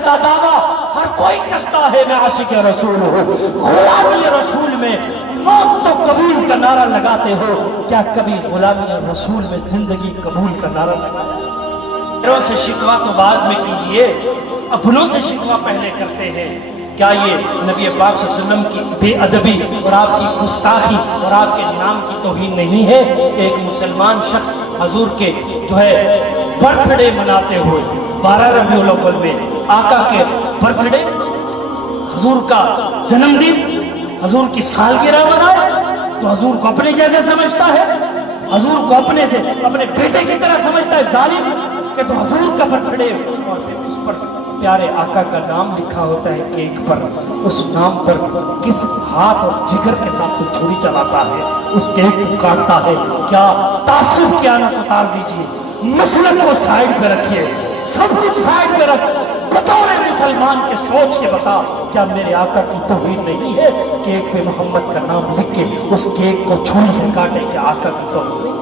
का दावा हर कोई करता है मैं आशिक रसूल हूँ। गुलामी रसूल में मौत तो कबूल का नारा लगाते हो, क्या कभी गुलामी रसूल में जिंदगी कबूल का नारा लगाया? घरों से शिकवा तो बाद में कीजिए, अपनों से शिकवा पहले करते हैं। क्या ये नबी पाक सल्लल्लाहु अलैहि वसल्लम की बेअदबी और आपकी गुस्ताखी और आपके नाम की तौहीन नहीं है कि एक मुसलमान शख्स हजूर के जो है बर्थडे मनाते हुए 12 रबीउल अव्वल में आका के बर्थडे, हजूर का जन्मदिन, हजूर की सालगिरह मनाए तो हजूर को अपने जैसे समझता है, हजूर को अपने से अपने बेटे की तरह समझता है जालिम कि तो हजूर का बर्थडे और फिर उस पर प्यारे आका का नाम लिखा होता है केक पर, उस नाम पर किस हाथ और जिगर के साथ तो छुरी चलाता है, उस केक को काटता है। क्या तासुब क्या ना उतार दीजिए, मसलक को साइड पे रखिए, सब कुछ साइड पे रख, बतौर मुसलमान के सोच के बता, क्या मेरे आका की तौहीन नहीं है केक पे मोहम्मद का नाम लिख के उस केक को छुरी से काटे? के आका की तौहीन